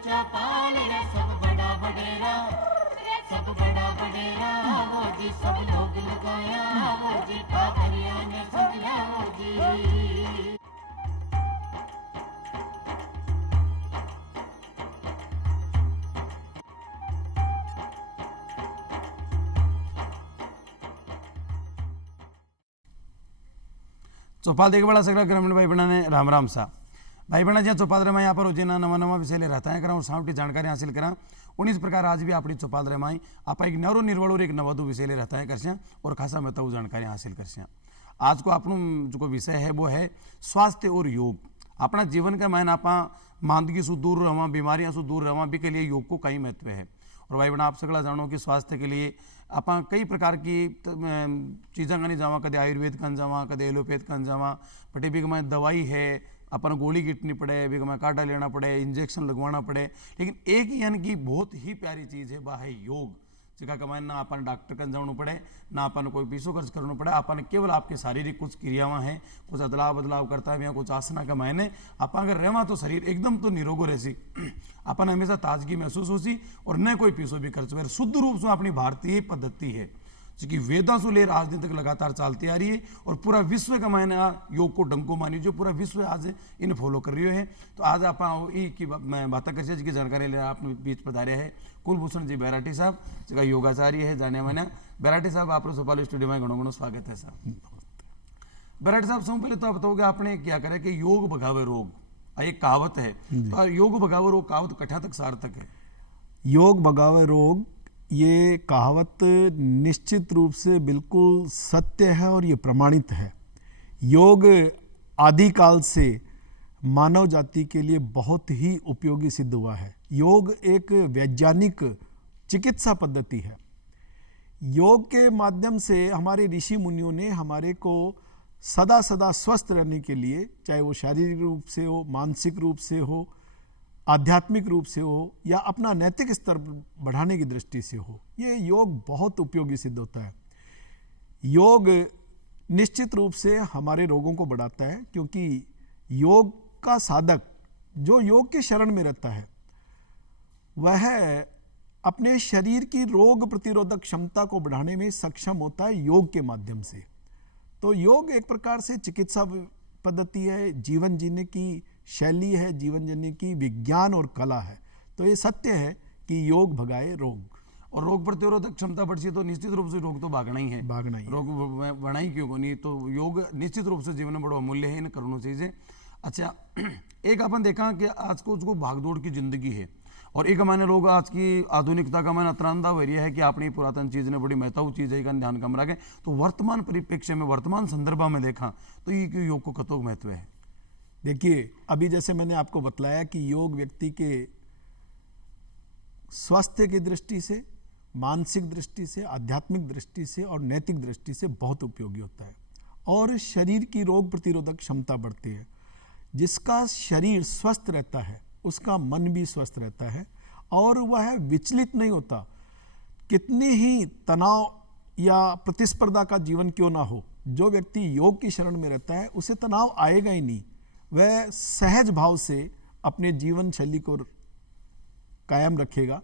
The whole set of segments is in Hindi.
चौपाल रे सब बड़ा बडेरा, सब बड़ा बडेरा वो जी, सब लोग लगाया वो जी, पादरिया ने सदिया वो जी। चौपाल देख बड़ा सगड़ा ग्रामीण भाई बहना ने राम राम सा भाई बहना जहाँ चौपाल रे में यहाँ पर रोजाना नवा नवा विषय ले रहता है करा और सामटी जानकारी हासिल करा। उन्हीं प्रकार आज भी अपनी चौपाल रे में आप एक नवरो निर्वल और एक नवधु विषय ले रहता है करसिया और खासा महत्व जानकारी हासिल करसिया। आज को अपनों जो विषय है वो है स्वास्थ्य और योग। अपना जीवन का मैन आप मांदगी से दूर रहा, बीमारियों से दूर रहा, भी के लिए योग को कई महत्व है। और भाई बहना आप सगड़ा जानो कि स्वास्थ्य के लिए आप कई प्रकार की चीज़ा कहीं जावा, कदे आयुर्वेद कन जावा, कदे एलोपैथ कन जावा, बटे भी मैं दवाई है अपन गोली गिटनी पड़े, भी मैं काटा लेना पड़े, इंजेक्शन लगवाना पड़े। लेकिन एक यानी कि बहुत ही प्यारी चीज़ है वह है योग, जिसका कमाए ना अपन डॉक्टर कन जाना पड़े, ना अपन कोई पैसों खर्च करना पड़े। अपन केवल आपके शारीरिक कुछ क्रियावां हैं, कुछ अदलाव बदलाव करता है या कुछ आसना का मायने आप अगर रहवा तो शरीर एकदम तो निरोगो रहसी, अपन हमेशा ताजगी महसूस होसी और न कोई पैसों भी खर्च कर। शुद्ध रूप से अपनी भारतीय पद्धति है जो कि वेदों से लेकर आज दिन तक लगातार चलती आ रही है और पूरा विश्व का मायने योग को डंको मानी जो पूरा विश्व आज इन फॉलो कर रही है। तो आज आप की बातें कर जिसकी जानकारी ले आपने बीच पधारे है कुलभूषण जी बैराटी साहब, जिसका योगाचार्य है जाने माने। बैराटी साहब आप सोपाल स्टूडियो में घणो घणो स्वागत है साहब। बैराटी साहब सबसे पहले तो आप बताओगे आपने क्या करे कि योग भगावे रोग, एक कहावत है, तो योग भगावे रोग कहावत कठा तक सार्थक है? योग भगावे रोग ये कहावत निश्चित रूप से बिल्कुल सत्य है और ये प्रमाणित है। योग आदिकाल से मानव जाति के लिए बहुत ही उपयोगी सिद्ध हुआ है। योग एक वैज्ञानिक चिकित्सा पद्धति है। योग के माध्यम से हमारे ऋषि मुनियों ने हमारे को सदा सदा स्वस्थ रहने के लिए, चाहे वो शारीरिक रूप से हो, मानसिक रूप से हो, आध्यात्मिक रूप से हो या अपना नैतिक स्तर बढ़ाने की दृष्टि से हो, ये योग बहुत उपयोगी सिद्ध होता है। योग निश्चित रूप से हमारे रोगों को बढ़ाता है, क्योंकि योग का साधक जो योग के शरण में रहता है वह अपने शरीर की रोग प्रतिरोधक क्षमता को बढ़ाने में सक्षम होता है योग के माध्यम से। तो योग एक प्रकार से चिकित्सा पद्धति है, जीवन जीने की शैली है, जीवन जीने की विज्ञान और कला है। तो ये सत्य है कि योग भगाए रोग। और रोग प्रतिरोधक क्षमता बढ़ी तो निश्चित रूप से रोग तो भागना ही है, भागना ही रोग बढ़ा ही क्यों नहीं। तो योग निश्चित रूप से जीवन में बड़ा अमूल्य है, इन करना चाहिए। अच्छा, एक अपन देखा कि आज को जो भागदौड़ की जिंदगी है और एक माने लोग आज की आधुनिकता का मैंने अतरंदा हो रही है कि अपनी पुरातन चीज़ ने बड़ी महत्व चीज़ है, ध्यान कम रखें। तो वर्तमान परिप्रेक्ष्य में, वर्तमान संदर्भ में देखा तो ये योग को कतों महत्व है? देखिए, अभी जैसे मैंने आपको बतलाया कि योग व्यक्ति के स्वास्थ्य की दृष्टि से, मानसिक दृष्टि से, आध्यात्मिक दृष्टि से और नैतिक दृष्टि से बहुत उपयोगी होता है और शरीर की रोग प्रतिरोधक क्षमता बढ़ती है। जिसका शरीर स्वस्थ रहता है उसका मन भी स्वस्थ रहता है और वह विचलित नहीं होता। कितनी ही तनाव या प्रतिस्पर्धा का जीवन क्यों ना हो, जो व्यक्ति योग की शरण में रहता है उसे तनाव आएगा ही नहीं। वह सहज भाव से अपने जीवन शैली को कायम रखेगा।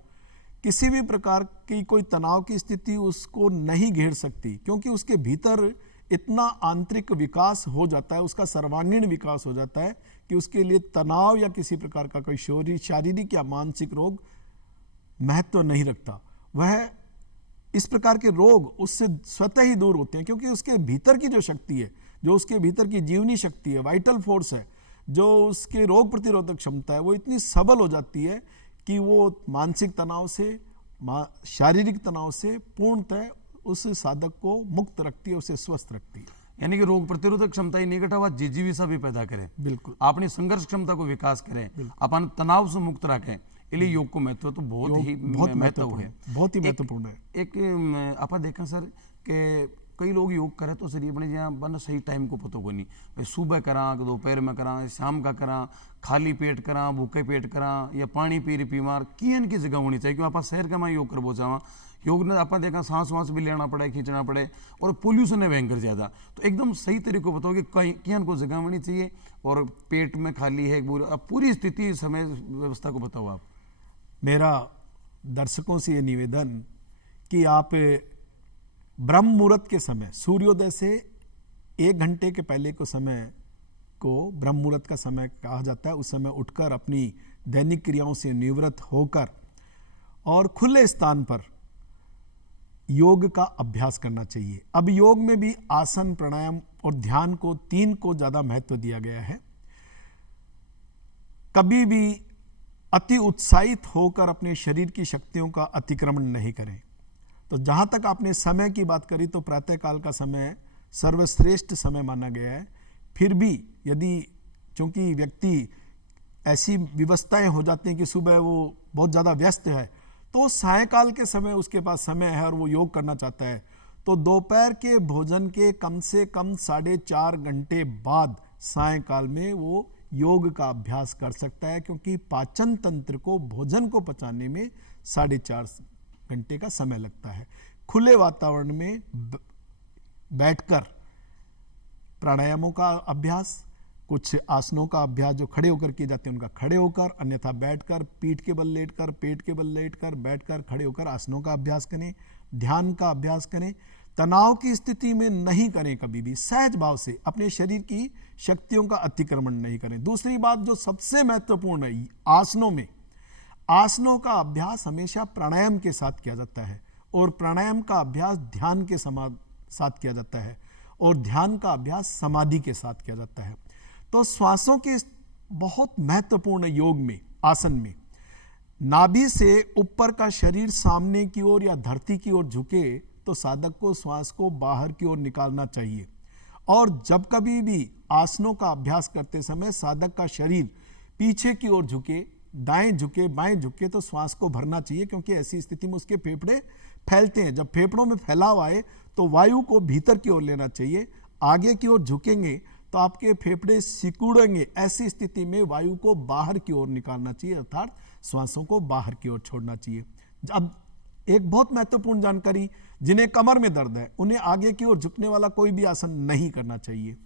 किसी भी प्रकार की कोई तनाव की स्थिति उसको नहीं घेर सकती, क्योंकि उसके भीतर इतना आंतरिक विकास हो जाता है, उसका सर्वांगीण विकास हो जाता है कि उसके लिए तनाव या किसी प्रकार का कोई शारीरिक या मानसिक रोग महत्व नहीं रखता। वह इस प्रकार के रोग उससे स्वतः ही दूर होते हैं, क्योंकि उसके भीतर की जो शक्ति है, जो उसके भीतर की जीवनी शक्ति है, वाइटल फोर्स है, जो उसके रोग प्रतिरोधक क्षमता है, वो इतनी सबल हो जाती है कि वो मानसिक तनाव से, शारीरिक तनाव से पूर्णतः उस साधक को मुक्त रखती है, उसे स्वस्थ रखती है। यानी कि रोग प्रतिरोधक क्षमता ही निकट हुआ जिजीविसा भी पैदा करें, बिल्कुल अपनी संघर्ष क्षमता को विकास करें, अपन तनाव से मुक्त रखें। इसलिए योग को महत्व तो बहुत ही महत्व है, बहुत ही महत्वपूर्ण है। एक आप देखा सर कि कई लोग योग करें तो शरीर अपने जहाँ बना सही टाइम को पता को नहीं, भाई सुबह करा, दोपहर में करा, शाम का करा, खाली पेट करा, भूखे पेट करा, या पानी पी रही बीमार किन की जगह होनी चाहिए। क्योंकि आप शहर का मैं योग कर जावा, योग ने आप देखा सांस वास भी लेना पड़े, खींचना पड़े, और पोल्यूशन है भयंकर ज़्यादा। तो एकदम सही तरीके को बताओ कि किन को जगह होनी चाहिए और पेट में खाली है, पूरी स्थिति समय व्यवस्था को बताओ आप। मेरा दर्शकों से ये निवेदन कि आप ब्रह्म मुहूर्त के समय, सूर्योदय से 1 घंटे के पहले को समय को ब्रह्म मुहूर्त का समय कहा जाता है, उस समय उठकर अपनी दैनिक क्रियाओं से निवृत्त होकर और खुले स्थान पर योग का अभ्यास करना चाहिए। अब योग में भी आसन, प्राणायाम और ध्यान को 3 को ज़्यादा महत्व दिया गया है। कभी भी अति उत्साहित होकर अपने शरीर की शक्तियों का अतिक्रमण नहीं करें। तो जहाँ तक आपने समय की बात करी तो प्रातःकाल का समय सर्वश्रेष्ठ समय माना गया है। फिर भी यदि चूंकि व्यक्ति ऐसी व्यवस्थाएं हो जाती हैं कि सुबह वो बहुत ज़्यादा व्यस्त है तो सायंकाल के समय उसके पास समय है और वो योग करना चाहता है, तो दोपहर के भोजन के कम से कम 4.5 घंटे बाद सायंकाल में वो योग का अभ्यास कर सकता है, क्योंकि पाचन तंत्र को भोजन को पचाने में 4.5 घंटे का समय लगता है। खुले वातावरण में बैठकर प्राणायामों का अभ्यास, कुछ आसनों का अभ्यास जो खड़े होकर किए जाते हैं उनका खड़े होकर, अन्यथा बैठकर, पीठ के बल लेटकर, पेट के बल लेटकर, बैठकर, खड़े होकर आसनों का अभ्यास करें। ध्यान का अभ्यास करें। तनाव की स्थिति में नहीं करें, कभी भी सहज भाव से अपने शरीर की शक्तियों का अतिक्रमण नहीं करें। दूसरी बात जो सबसे महत्वपूर्ण है, आसनों में, आसनों का अभ्यास हमेशा प्राणायाम के साथ किया जाता है और प्राणायाम का अभ्यास ध्यान के साथ किया जाता है और ध्यान का अभ्यास समाधि के साथ किया जाता है। तो श्वासों के बहुत महत्वपूर्ण योग में, आसन में, नाभि से ऊपर का शरीर सामने की ओर या धरती की ओर झुके तो साधक को श्वास को बाहर की ओर निकालना चाहिए। और जब कभी भी आसनों का अभ्यास करते समय साधक का शरीर पीछे की ओर झुके, दाएं झुके, बाएं झुके तो श्वास को भरना चाहिए, क्योंकि ऐसी स्थिति में उसके फेफड़े फैलते हैं। जब फेफड़ों में फैलाव आए तो वायु को भीतर की ओर लेना चाहिए। आगे की ओर झुकेंगे तो आपके फेफड़े सिकुड़ेंगे। ऐसी स्थिति में वायु को बाहर की ओर निकालना चाहिए, अर्थात श्वासों को बाहर की ओर छोड़ना चाहिए। अब एक बहुत महत्वपूर्ण जानकारी, जिन्हें कमर में दर्द है उन्हें आगे की ओर झुकने वाला कोई भी आसन नहीं करना चाहिए।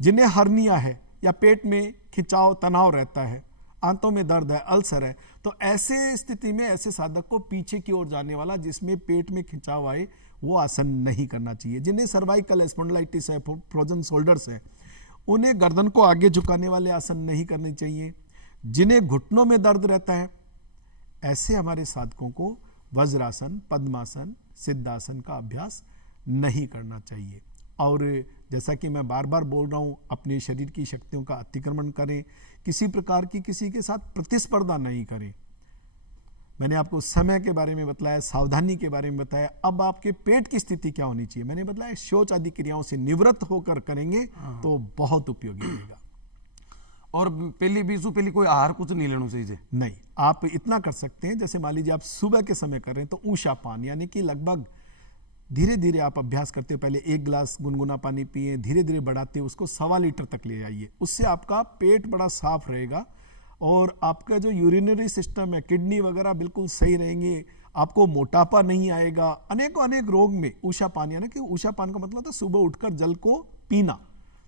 जिन्हें हर्निया है या पेट में खिंचाव, तनाव रहता है, आंतों में दर्द है, अल्सर है, तो ऐसे स्थिति में ऐसे साधक को पीछे की ओर जाने वाला, जिसमें पेट में खिंचाव आए, वो आसन नहीं करना चाहिए। जिन्हें सर्वाइकल स्पॉन्डिलाइटिस है, फ्रोजन शोल्डर्स है, उन्हें गर्दन को आगे झुकाने वाले आसन नहीं करने चाहिए। जिन्हें घुटनों में दर्द रहता है, ऐसे हमारे साधकों को वज्रासन, पद्मासन, सिद्धासन का अभ्यास नहीं करना चाहिए। और जैसा कि मैं बार बार बोल रहा हूँ, अपने शरीर की शक्तियों का अतिक्रमण करें, किसी प्रकार की किसी के साथ प्रतिस्पर्धा नहीं करें। मैंने आपको समय के बारे में बताया, सावधानी के बारे में बताया। अब आपके पेट की स्थिति क्या होनी चाहिए, मैंने बताया शौच आदि क्रियाओं से निवृत्त होकर करेंगे तो बहुत उपयोगी रहेगा। और पहली कोई आहार कुछ नहीं लेना चाहिए? नहीं, आप इतना कर सकते हैं, जैसे मान लीजिए आप सुबह के समय कर रहे हैं तो ऊषा पान, यानी कि लगभग धीरे धीरे आप अभ्यास करते हो। पहले 1 गिलास गुनगुना पानी पिए, धीरे धीरे बढ़ाते उसको 1.25 लीटर तक ले जाइए। उससे आपका पेट बड़ा साफ रहेगा और आपका जो यूरिनरी सिस्टम है, किडनी वगैरह बिल्कुल सही रहेंगे। आपको मोटापा नहीं आएगा। अनेक रोग में ऊषा पान, यानी कि ऊषा पान का मतलब था सुबह उठकर जल को पीना,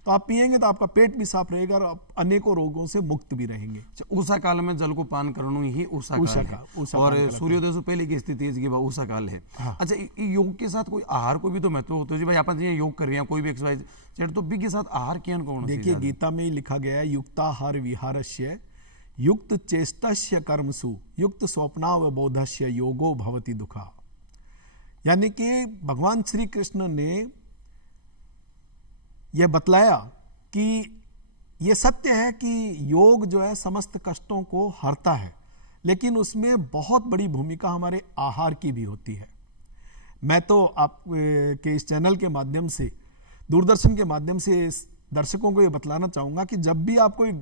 तो आप पिएंगे तो आपका पेट भी साफ रहेगा और आप अनेकों रोगों से मुक्त भी रहेंगे। उषा काल में जल को पान करना ही उषा काल है। और सूर्योदय से पहले की स्थिति है उषा काल है। हाँ। अच्छा, योग के साथ कोई आहार को भी तो महत्व होता है जी भाई। अपन योग कर रहे हैं, कोई भी एक्सरसाइज, तो बी के साथ आहार क्या कौन? देखिए, गीता में लिखा गया है, युक्ताहार विहारस्य युक्त चेष्टस्य कर्मसु युक्त स्वप्नावबोधस्य योगो भवति दुखा। यानी कि भगवान श्री कृष्ण ने यह बतलाया कि यह सत्य है कि योग जो है समस्त कष्टों को हरता है, लेकिन उसमें बहुत बड़ी भूमिका हमारे आहार की भी होती है। मैं तो आप के इस चैनल के माध्यम से, दूरदर्शन के माध्यम से दर्शकों को यह बतलाना चाहूँगा कि जब भी आप कोई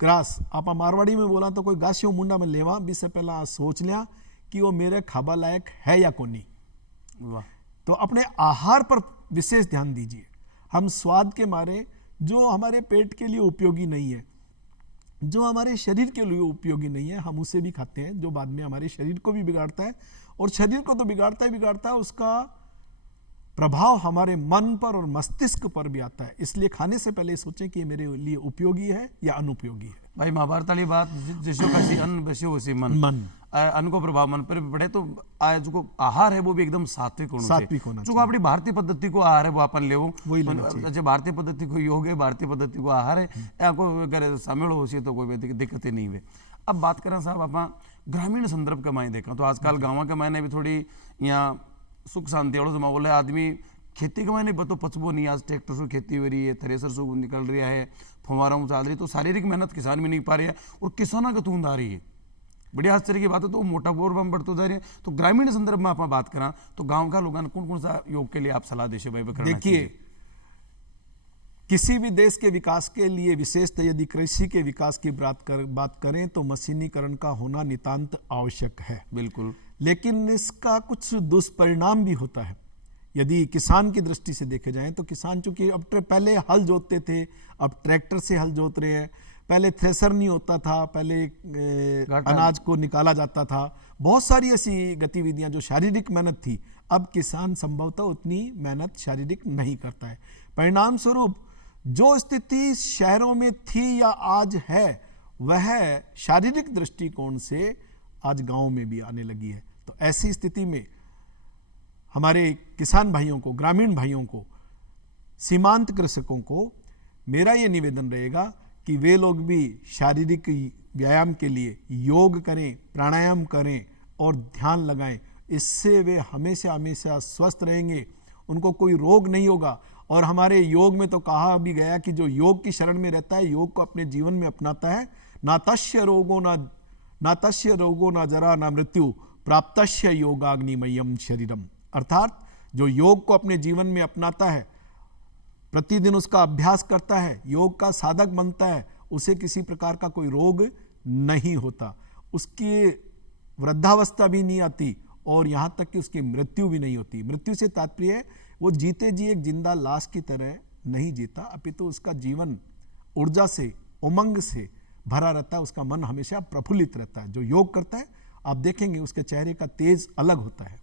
ग्रास, आप मारवाड़ी में बोला तो कोई गासियो मुंडा में लेवा भी से पहला सोच लिया कि वो मेरे खाबा लायक है या को नहीं। वाह। तो अपने आहार पर विशेष ध्यान दीजिए। हम स्वाद के मारे जो हमारे पेट के लिए उपयोगी नहीं है, जो हमारे शरीर के लिए उपयोगी नहीं है, हम उसे भी खाते हैं, जो बाद में हमारे शरीर को भी बिगाड़ता है। और शरीर को तो बिगाड़ता है, उसका प्रभाव हमारे मन पर और मस्तिष्क पर भी आता है। इसलिए खाने से पहले सोचें कि ये मेरे लिए उपयोगी है या अनुपयोगी है। भाई महाभारत वाली बात, जिसो का सी अन्न बस्यो उसी मन अन्न को प्रभाव मन पर भी पड़े, तो आज जो आहार है वो भी एकदम सात्विक होना चाहिए। जो अपनी भारतीय पद्धति को आहार है वो अपन ले अच्छा, भारतीय पद्धति को योग है, भारतीय पद्धति को आहार है, को अगर शामिल हो तो कोई दिक्कत नहीं हुई। अब बात करें साहब आप ग्रामीण संदर्भ का मायने देखा तो आजकल गाँव के मायने भी थोड़ी यहाँ सुख शांति वालों से माहौल है। आदमी खेती के मायने तो पचबो नहीं, आज ट्रैक्टर से खेती हो रही है, थ्रेसर से निकल रहा है, फुवारों चल रही, तो शारीरिक मेहनत किसान भी नहीं पा रहे हैं और किसानों का तूंद आ रही है। बड़ी आश्चर्य की बात है, तो मोटा बोर बम बढ़ते जा रही है। तो ग्रामीण संदर्भ में आप बात करा तो गांव का लोगों कौन कौन सा योग के लिए आप सलाह देशे भाई? देखिए, किसी भी देश के विकास के लिए, विशेषतः यदि कृषि के विकास की बात करें तो मशीनीकरण का होना नितांत आवश्यक है। बिल्कुल, लेकिन इसका कुछ दुष्परिणाम भी होता है। यदि किसान की दृष्टि से देखे जाएं तो किसान चूंकि अब पहले हल जोतते थे, अब ट्रैक्टर से हल जोत रहे हैं। पहले थ्रेसर नहीं होता था, पहले अनाज को निकाला जाता था। बहुत सारी ऐसी गतिविधियां जो शारीरिक मेहनत थी, अब किसान संभवतः उतनी मेहनत शारीरिक नहीं करता है। परिणाम स्वरूप जो स्थिति शहरों में थी या आज है, वह शारीरिक दृष्टिकोण से आज गांव में भी आने लगी है। तो ऐसी स्थिति में हमारे किसान भाइयों को, ग्रामीण भाइयों को, सीमांत कृषकों को मेरा ये निवेदन रहेगा कि वे लोग भी शारीरिक व्यायाम के लिए योग करें, प्राणायाम करें और ध्यान लगाएं। इससे वे हमेशा हमेशा स्वस्थ रहेंगे, उनको कोई रोग नहीं होगा। और हमारे योग में तो कहा भी गया कि जो योग की शरण में रहता है, योग को अपने जीवन में अपनाता है, ना तस्य रोगो ना जरा ना मृत्यु प्राप्तस्य योगाग्निमयम शरीरम। अर्थात जो योग को अपने जीवन में अपनाता है, प्रतिदिन उसका अभ्यास करता है, योग का साधक बनता है, उसे किसी प्रकार का कोई रोग नहीं होता, उसकी वृद्धावस्था भी नहीं आती और यहाँ तक कि उसकी मृत्यु भी नहीं होती। मृत्यु से तात्पर्य वो जीते जी एक जिंदा लाश की तरह नहीं जीता, अपितु उसका जीवन ऊर्जा से, उमंग से भरा रहता है, उसका मन हमेशा प्रफुल्लित रहता है। जो योग करता है आप देखेंगे उसके चेहरे का तेज अलग होता है।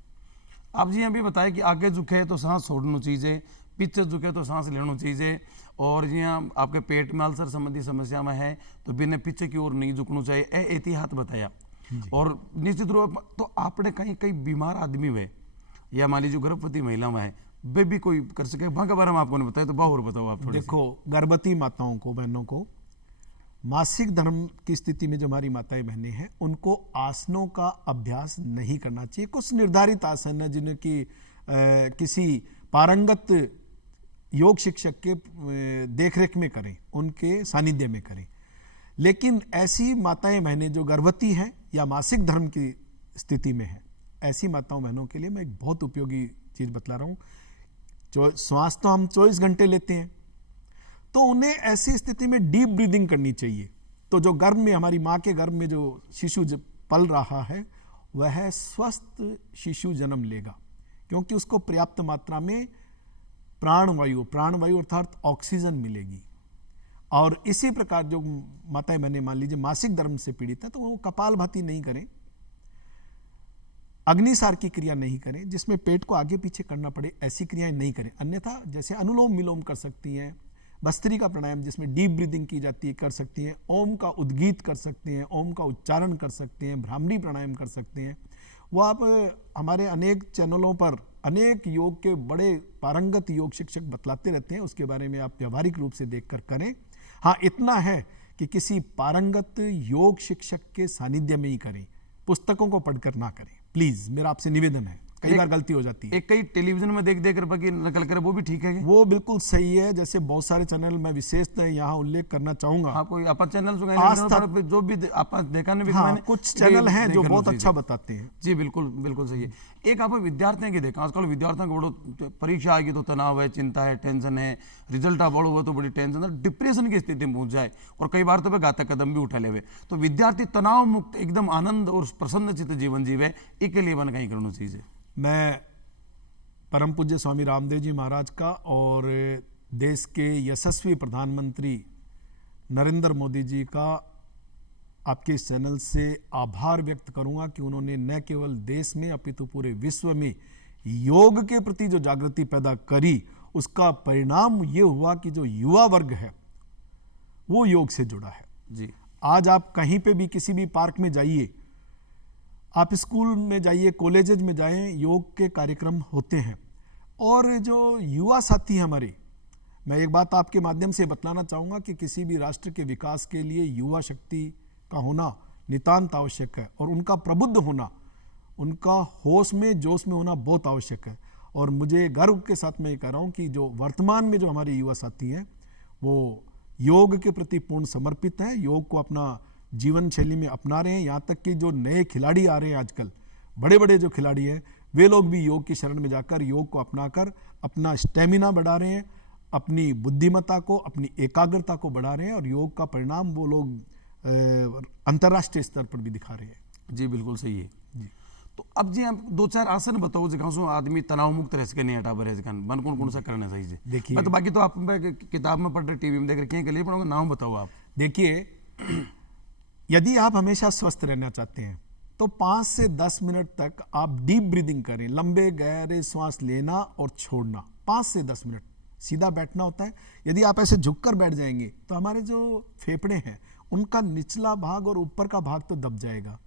आप जी अभी बताए कि आगे झुके तो सांस छोड़ना चाहिए, पीछे झुके तो सांस लेना चाहिए, और यहाँ आपके पेट में अल्सर संबंधी समस्या में है तो बिना पीछे की ओर नहीं झुकना चाहिए, एहतियात बताया। और निश्चित रूप तो आपने कहीं कई बीमार आदमी हुए या मान लीजिए गर्भवती महिला में है, वे भी कोई कर सके, वहाँ के बारे में आपको नहीं बताया तो और बताओ आप थोड़ी। देखो, गर्भवती माताओं को, बहनों को, मासिक धर्म की स्थिति में जो हमारी माताएं बहनें हैं, उनको आसनों का अभ्यास नहीं करना चाहिए। कुछ निर्धारित आसन है जिन्हें कि किसी पारंगत योग शिक्षक के देखरेख में करें, उनके सानिध्य में करें। लेकिन ऐसी माताएं बहनें जो गर्भवती हैं या मासिक धर्म की स्थिति में हैं, ऐसी माताओं बहनों के लिए मैं एक बहुत उपयोगी चीज़ बतला रहा हूँ। जो श्वास तो हम 24 घंटे लेते हैं, तो उन्हें ऐसी स्थिति में डीप ब्रीदिंग करनी चाहिए। तो जो गर्भ में, हमारी माँ के गर्भ में जो शिशु पल रहा है, वह स्वस्थ शिशु जन्म लेगा, क्योंकि उसको पर्याप्त मात्रा में प्राणवायु अर्थात ऑक्सीजन मिलेगी। और इसी प्रकार जो माताएं बहनें मान लीजिए मासिक धर्म से पीड़ित है, तो वो कपालभाति नहीं करें, अग्निसार की क्रिया नहीं करें जिसमें पेट को आगे पीछे करना पड़े, ऐसी क्रियाएं नहीं करें। अन्यथा जैसे अनुलोम विलोम कर सकती हैं, भस्त्रिका प्राणायाम जिसमें डीप ब्रीदिंग की जाती है कर सकती हैं, ओम का उद्गीत कर सकते हैं, ओम का उच्चारण कर सकते हैं, भ्रामरी प्राणायाम कर सकते हैं। वो आप हमारे अनेक चैनलों पर अनेक योग के बड़े पारंगत योग शिक्षक बतलाते रहते हैं, उसके बारे में आप व्यावहारिक रूप से देखकर करें। हाँ, इतना है कि किसी पारंगत योग शिक्षक के सानिध्य में ही करें, पुस्तकों को पढ़कर ना करें, प्लीज, मेरा आपसे निवेदन है। कई बार गलती हो जाती है। एक कई टेलीविजन में देख कर बाकी नकल करे, वो भी ठीक है? वो बिल्कुल सही है। जैसे बहुत सारे चैनल, मैं विशेषतः यहाँ उल्लेख करना चाहूंगा। हाँ, कोई अपन चैनल जो भी अपन देखा नहीं, हाँ, कुछ चैनल हैं जो बहुत अच्छा बताते हैं। जी बिल्कुल, बिल्कुल सही है। एक आप विद्यार्थियों की देखा, आजकल विद्यार्थियों को बड़ो परीक्षा आएगी तो तनाव है, चिंता है, टेंशन है, रिजल्ट आ बड़ो हुआ तो बड़ी टेंशन है, डिप्रेशन की स्थिति में पहुंच जाए और कई बार तो वे घातक कदम भी उठा ले। तो विद्यार्थी तनाव मुक्त एकदम आनंद और प्रसन्न चित्त जीवन जीवे, इसके लिए बन कहीं करना चाहिए। मैं परम पूज्य स्वामी रामदेव जी महाराज का और देश के यशस्वी प्रधानमंत्री नरेंद्र मोदी जी का आपके इस चैनल से आभार व्यक्त करूंगा कि उन्होंने न केवल देश में अपितु पूरे विश्व में योग के प्रति जो जागृति पैदा करी, उसका परिणाम ये हुआ कि जो युवा वर्ग है वो योग से जुड़ा है। जी, आज आप कहीं पे भी किसी भी पार्क में जाइए, आप स्कूल में जाइए, कॉलेजेज में जाएं, योग के कार्यक्रम होते हैं। और जो युवा साथी हैं हमारे, मैं एक बात आपके माध्यम से बतलाना चाहूँगा कि किसी भी राष्ट्र के विकास के लिए युवा शक्ति का होना नितांत आवश्यक है, और उनका प्रबुद्ध होना, उनका होश में जोश में होना बहुत आवश्यक है। और मुझे गर्व के साथ मैं ये कह रहा हूँ कि जो वर्तमान में जो हमारे युवा साथी हैं वो योग के प्रति पूर्ण समर्पित हैं, योग को अपना जीवन शैली में अपना रहे हैं। यहाँ तक कि जो नए खिलाड़ी आ रहे हैं आजकल, बड़े बड़े जो खिलाड़ी हैं, वे लोग भी योग की शरण में जाकर योग को अपनाकर अपना स्टेमिना बढ़ा रहे हैं, अपनी बुद्धिमत्ता को, अपनी एकाग्रता को बढ़ा रहे हैं, और योग का परिणाम वो लोग अंतर्राष्ट्रीय स्तर पर भी दिखा रहे हैं। जी बिल्कुल सही है जी। तो अब जी आप 2-4 आसन बताओ जगह सो आदमी तनाव मुक्त रह सके, नहीं हटा रह सके, मन कौन सा करना सही से। देखिए, तो बाकी तो आप किताब में पढ़ रहे, टीवी में देख रहे, कहीं के लिए पढ़ोगे, नाम बताओ आप। देखिए, यदि आप हमेशा स्वस्थ रहना चाहते हैं तो 5 से 10 मिनट तक आप डीप ब्रीदिंग करें, लंबे गहरे सांस लेना और छोड़ना, 5 से 10 मिनट सीधा बैठना होता है। यदि आप ऐसे झुककर बैठ जाएंगे तो हमारे जो फेफड़े हैं उनका निचला भाग और ऊपर का भाग तो दब जाएगा।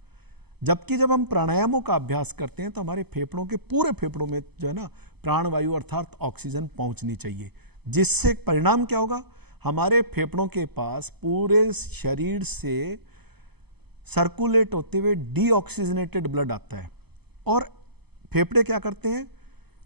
जबकि जब हम प्राणायामों का अभ्यास करते हैं तो हमारे फेफड़ों के पूरे फेफड़ों में जो है ना प्राणवायु अर्थात ऑक्सीजन पहुंचनी चाहिए, जिससे परिणाम क्या होगा, हमारे फेफड़ों के पास पूरे शरीर से सर्कुलेट होते हुए डीऑक्सीजनेटेड ब्लड आता है। और फेफड़े क्या करते हैं,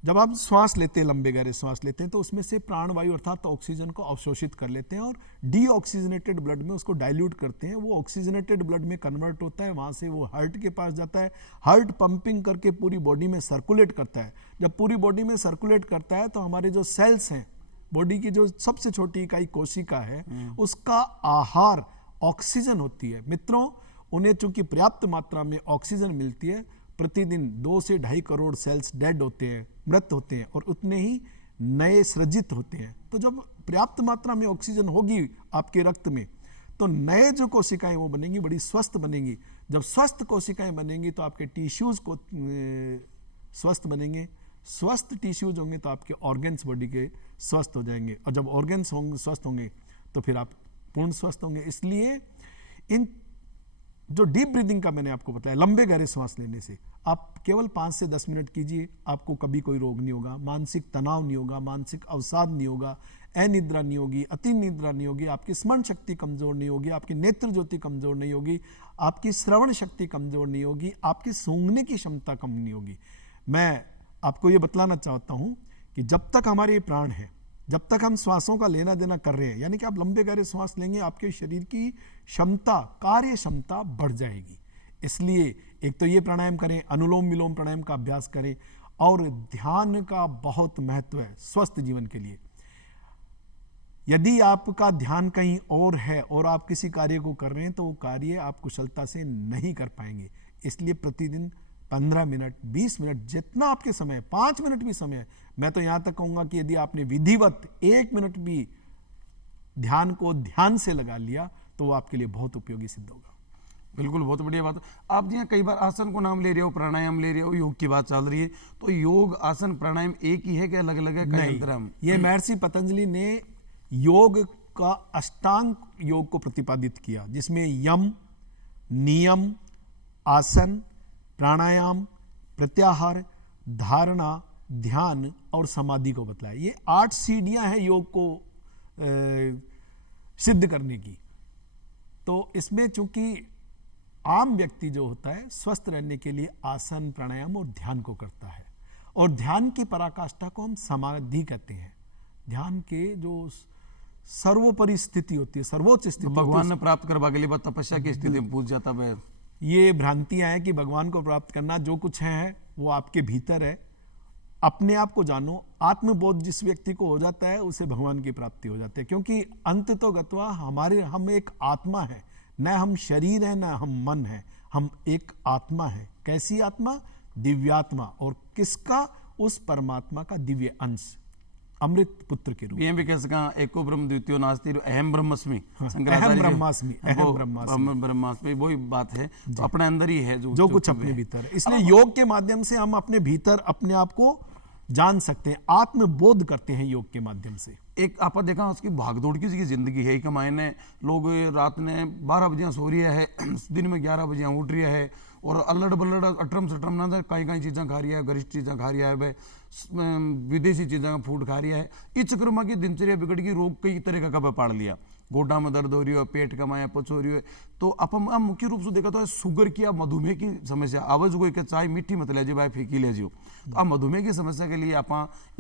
जब आप श्वास लेते हैं, लंबे गहरे श्वास लेते हैं, तो उसमें से प्राणवायु अर्थात ऑक्सीजन को अवशोषित कर लेते हैं और डीऑक्सीजनेटेड ब्लड में उसको डाइल्यूट करते हैं। वो ऑक्सीजनेटेड ब्लड में कन्वर्ट होता है, वहाँ से वो हार्ट के पास जाता है, हार्ट पंपिंग करके पूरी बॉडी में सर्कुलेट करता है। जब पूरी बॉडी में सर्कुलेट करता है तो हमारे जो सेल्स हैं, बॉडी की जो सबसे छोटी इकाई कोशिका है, उसका आहार ऑक्सीजन होती है। मित्रों, उन्हें चूंकि पर्याप्त मात्रा में ऑक्सीजन मिलती है, प्रतिदिन 2 से 2.5 करोड़ सेल्स डेड होते हैं, मृत होते हैं, और उतने ही नए सृजित होते हैं। तो जब पर्याप्त मात्रा में ऑक्सीजन होगी आपके रक्त में तो नए जो कोशिकाएं वो बनेंगी, बड़ी स्वस्थ बनेंगी। जब स्वस्थ कोशिकाएं बनेंगी तो आपके टिश्यूज को स्वस्थ बनेंगे, स्वस्थ टिश्यूज होंगे तो आपके ऑर्गन्स बॉडी के स्वस्थ हो जाएंगे, और जब ऑर्गन्स होंगे स्वस्थ होंगे तो फिर आप पूर्ण स्वस्थ होंगे। इसलिए इन जो डीप ब्रीदिंग का मैंने आपको बताया, लंबे गहरे सांस लेने से आप केवल 5 से 10 मिनट कीजिए, आपको कभी कोई रोग नहीं होगा, मानसिक तनाव नहीं होगा, मानसिक अवसाद नहीं होगा, अनिद्रा नहीं होगी, अति निद्रा नहीं होगी, आपकी स्मरण शक्ति कमजोर नहीं होगी, आपकी नेत्र ज्योति कमजोर नहीं होगी, आपकी श्रवण शक्ति कमजोर नहीं होगी, आपकी सूंघने की क्षमता कम नहीं होगी। मैं आपको ये बतलाना चाहता हूँ कि जब तक हमारे प्राण हैं, जब तक हम श्वासों का लेना देना कर रहे हैं, यानी कि आप लंबे गहरे श्वास लेंगे, आपके शरीर की क्षमता, कार्य क्षमता बढ़ जाएगी। इसलिए एक तो ये प्राणायाम करें, अनुलोम विलोम प्राणायाम का अभ्यास करें, और ध्यान का बहुत महत्व है स्वस्थ जीवन के लिए। यदि आपका ध्यान कहीं और है और आप किसी कार्य को कर रहे हैं तो वो कार्य आप कुशलता से नहीं कर पाएंगे। इसलिए प्रतिदिन 15 मिनट, 20 मिनट, जितना आपके समय, 5 मिनट भी समय, मैं तो यहां तक कहूंगा कि यदि आपने विधिवत 1 मिनट भी ध्यान को ध्यान से लगा लिया तो वो आपके लिए बहुत उपयोगी सिद्ध होगा। बिल्कुल, बहुत बढ़िया बात। आप जी कई बार आसन को नाम ले रहे हो, प्राणायाम ले रहे हो, योग की बात चल रही है, तो योग, आसन, प्राणायाम एक ही है कि अलग अलग है? नहीं, ये महर्षि पतंजलि ने योग का अष्टांग योग को प्रतिपादित किया, जिसमें यम, नियम, आसन, प्राणायाम, प्रत्याहार, धारणा, ध्यान और समाधि को बतलाया। ये 8 सीढ़ियां हैं योग को सिद्ध करने की। तो इसमें चूंकि आम व्यक्ति जो होता है स्वस्थ रहने के लिए आसन, प्राणायाम और ध्यान को करता है, और ध्यान की पराकाष्ठा को हम समाधि कहते हैं। ध्यान के जो सर्वोपरि स्थिति होती है, सर्वोच्च स्थिति, भगवान ने प्राप्त करवा के लिए बात तपस्या की स्थिति में पूछ जाता है। ये भ्रांतियां हैं कि भगवान को प्राप्त करना, जो कुछ है वो आपके भीतर है। अपने आप को जानो, आत्मबोध जिस व्यक्ति को हो जाता है उसे भगवान की प्राप्ति हो जाती है। क्योंकि अंत तो गत्वा हम एक आत्मा है, न हम शरीर है, न हम मन है, हम एक आत्मा है। कैसी आत्मा? दिव्यात्मा। और किसका? उस परमात्मा का दिव्य अंश, अमृत पुत्र के रूप। ये भी कह सका एको ब्रह्म द्वितीयो नास्ति, अहम ब्रह्मस्मि, अहम ब्रह्मास्मि, अहम ब्रह्मास्मि, वही बात है। तो अपने अंदर ही है जो कुछ अपने भीतर है। इसलिए योग के माध्यम से हम अपने भीतर अपने आप को जान सकते हैं, आत्मबोध करते हैं योग के माध्यम से। एक आप देखा उसकी भागदौड़ की जिंदगी है कि मायने लोग रात ने 12 बजे सो रही है, दिन में 11 बजे उठ रही है और अल्लड़ बल्लड़ अटरम सटरम ना कई चीज़ें खा रही है, गरिष्ठ चीज़ें खा रही है, भाई विदेशी चीज़ों का फूड खा रही है। इस चक्कर में की दिनचर्या बिगड़ गई, रोग कई तरह का पाड़ लिया, गोडा में दर्द हो रही है, पेट का माया पच हो रही है। तो अपन मुख्य रूप से देखा तो शुगर की या मधुमेह की समस्या आवाज को एक चाय मीठी मत ले भाई फीकी ले जियो। तो मधुमेह की समस्या के लिए आप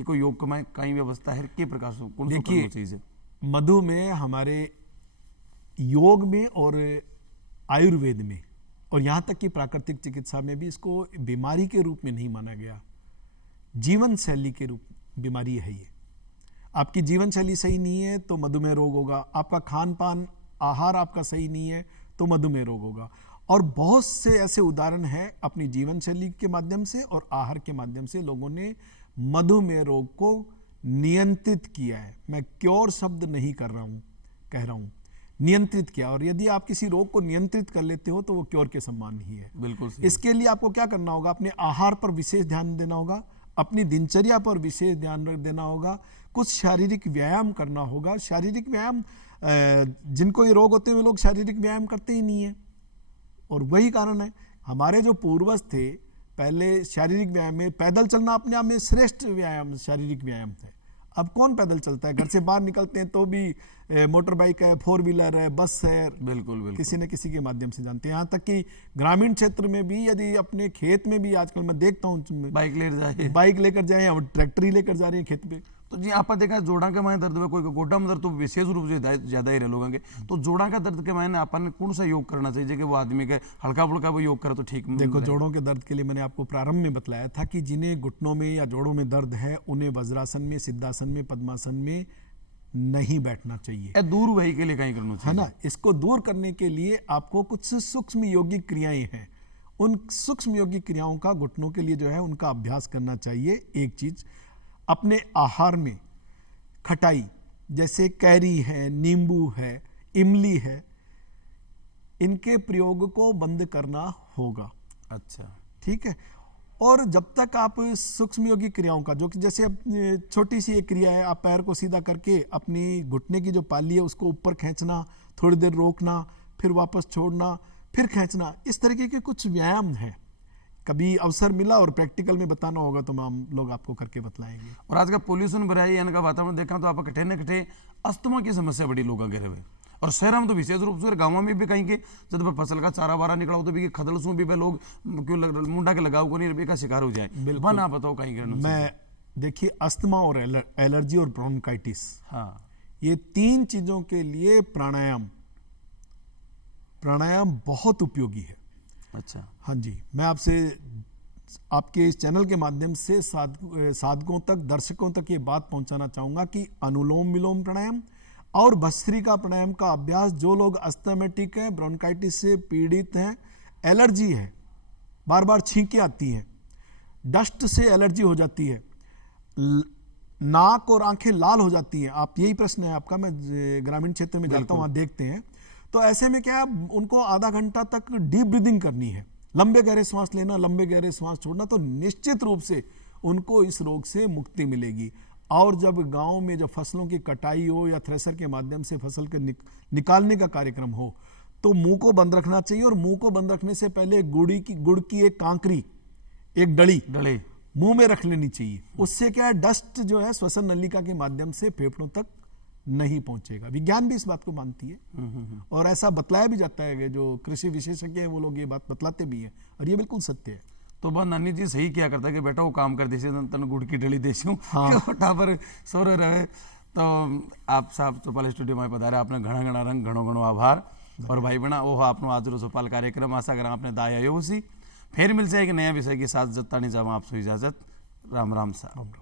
योग कमाए कई व्यवस्था है के प्रकार से कौन सा करना चाहिए? मधुमेह हमारे योग में और आयुर्वेद में और यहाँ तक कि प्राकृतिक चिकित्सा में भी इसको बीमारी के रूप में नहीं माना गया, जीवन शैली के रूप बीमारी है ये। आपकी जीवन शैली सही नहीं है तो मधुमेह रोग होगा, आपका खान पान आहार आपका सही नहीं है तो मधुमेह रोग होगा। और बहुत से ऐसे उदाहरण हैं अपनी जीवन शैली के माध्यम से और आहार के माध्यम से लोगों ने मधुमेह रोग को नियंत्रित किया है। मैं क्योर शब्द नहीं कह रहा हूं, नियंत्रित किया। और यदि आप किसी रोग को नियंत्रित कर लेते हो तो वो क्योर के समान ही है। बिल्कुल। इसके लिए आपको क्या करना होगा? अपने आहार पर विशेष ध्यान देना होगा, अपनी दिनचर्या पर विशेष ध्यान देना होगा, कुछ शारीरिक व्यायाम करना होगा। शारीरिक व्यायाम, जिनको ये रोग होते हैं वे लोग शारीरिक व्यायाम करते ही नहीं है। और वही कारण है, हमारे जो पूर्वज थे पहले शारीरिक व्यायाम में पैदल चलना अपने आप में श्रेष्ठ व्यायाम, शारीरिक व्यायाम थे। अब कौन पैदल चलता है? घर से बाहर निकलते हैं तो भी मोटर बाइक है, 4 व्हीलर है, बस है, बिल्कुल किसी न किसी के माध्यम से जानते हैं। यहाँ तक कि ग्रामीण क्षेत्र में भी यदि अपने खेत में भी आजकल मैं देखता हूँ बाइक लेकर जाए या ट्रैक्टर ही लेकर जा रहे हैं खेत पे। तो जी आप देखा जोड़ा के मायने दर्द में कोई गोड्डा में दर्द तो विशेष रूप से ज्यादा ही रह लोगों के। तो जोड़ा का दर्द के मायने अपन कौन सा योग करना चाहिए कि वो आदमी के हल्का फुल्का वो योग करे तो ठीक? देखो, जोड़ों के दर्द के लिए मैंने आपको प्रारंभ में बतलाया था कि जिन्हें घुटनों में या जोड़ों में दर्द है उन्हें वज्रासन में, सिद्धासन में, पद्मासन में नहीं बैठना चाहिए। दूर वही के लिए कहीं करना चाहिए, है ना। इसको दूर करने के लिए आपको कुछ सूक्ष्म योगिक क्रियाएं हैं, उन सूक्ष्म योगिक क्रियाओं का घुटनों के लिए जो है उनका अभ्यास करना चाहिए। एक चीज, अपने आहार में खटाई जैसे कैरी है, नींबू है, इमली है, इनके प्रयोग को बंद करना होगा। अच्छा, ठीक है। और जब तक आप सूक्ष्म योगी क्रियाओं का, जो कि जैसे छोटी सी एक क्रिया है, आप पैर को सीधा करके अपनी घुटने की जो पाली है उसको ऊपर खींचना, थोड़ी देर रोकना, फिर वापस छोड़ना, फिर खींचना, इस तरीके के कुछ व्यायाम है। कभी अवसर मिला और प्रैक्टिकल में बताना होगा तो हम लोग आपको करके बतलाएंगे। और आज का पोल्यूशन बढ़ाई यानी का वातावरण देखा तो आप कटे न कटे अस्थमा की समस्या बड़ी लोगों के रहे। और शहर में तो विशेष रूप से, गाँव में भी कहीं के जब फसल का चारा वारा निकला हो तो भी खदल सू भी लोग क्यों मुंडा के लगाव को नहीं का शिकार हो जाए। बिल्कुल, आप बताओ कहीं के। मैं देखिए, अस्थमा और एलर्जी और ब्रोंकाइटिस, हाँ, ये 3 चीजों के लिए प्राणायाम बहुत उपयोगी है। अच्छा, हाँ जी, मैं आपसे आपके इस चैनल के माध्यम से साधकों तक, दर्शकों तक ये बात पहुंचाना चाहूंगा कि अनुलोम विलोम प्राणायाम और भस्त्रिका प्राणायाम का अभ्यास, जो लोग अस्थमेटिक हैं, ब्रोंकाइटिस से पीड़ित हैं, एलर्जी है, बार बार छींकें आती हैं, डस्ट से एलर्जी हो जाती है, नाक और आंखें लाल हो जाती हैं, आप यही प्रश्न है आपका, मैं ग्रामीण क्षेत्र में जाता हूँ, वहाँ देखते हैं। तो ऐसे में क्या, उनको आधा घंटा तक डीप ब्रीदिंग करनी है, लंबे गहरे सांस लेना, लंबे गहरे सांस छोड़ना, तो निश्चित रूप से उनको इस रोग से मुक्ति मिलेगी। और जब गांव में जब फसलों की कटाई हो या थ्रेसर के माध्यम से फसल के निकालने का कार्यक्रम हो तो मुंह को बंद रखना चाहिए। और मुंह को बंद रखने से पहले गुड़ की एक कांकरी, एक डली मुंह में रख लेनी चाहिए। उससे क्या है, डस्ट जो है श्वसन नलिका के माध्यम से फेफड़ों तक नहीं पहुंचेगा। विज्ञान भी इस बात को मानती है और ऐसा बतलाया भी जाता है कि जो कृषि विशेषज्ञ हैं वो लोग ये बात बतलाते भी हैं और ये बिल्कुल सत्य है। तो बस नानी जी सही क्या करता है कि बेटा वो काम कर देसी तन गुड़ की डली देसी हूँ, हाँ। टापर सोरे रहे। तो आप साहब चौपाल स्टूडियो में पधारे, आपने घना घना रंग घणो घणो आभार। और भाई बना वो आपनो आज रो चौपाल कार्यक्रम आशा करा आपने दाया यो सी फिर मिल जाएगी नया विषय के साथ। जत्ता नहीं जावा आपसे इजाजत। राम राम साहब।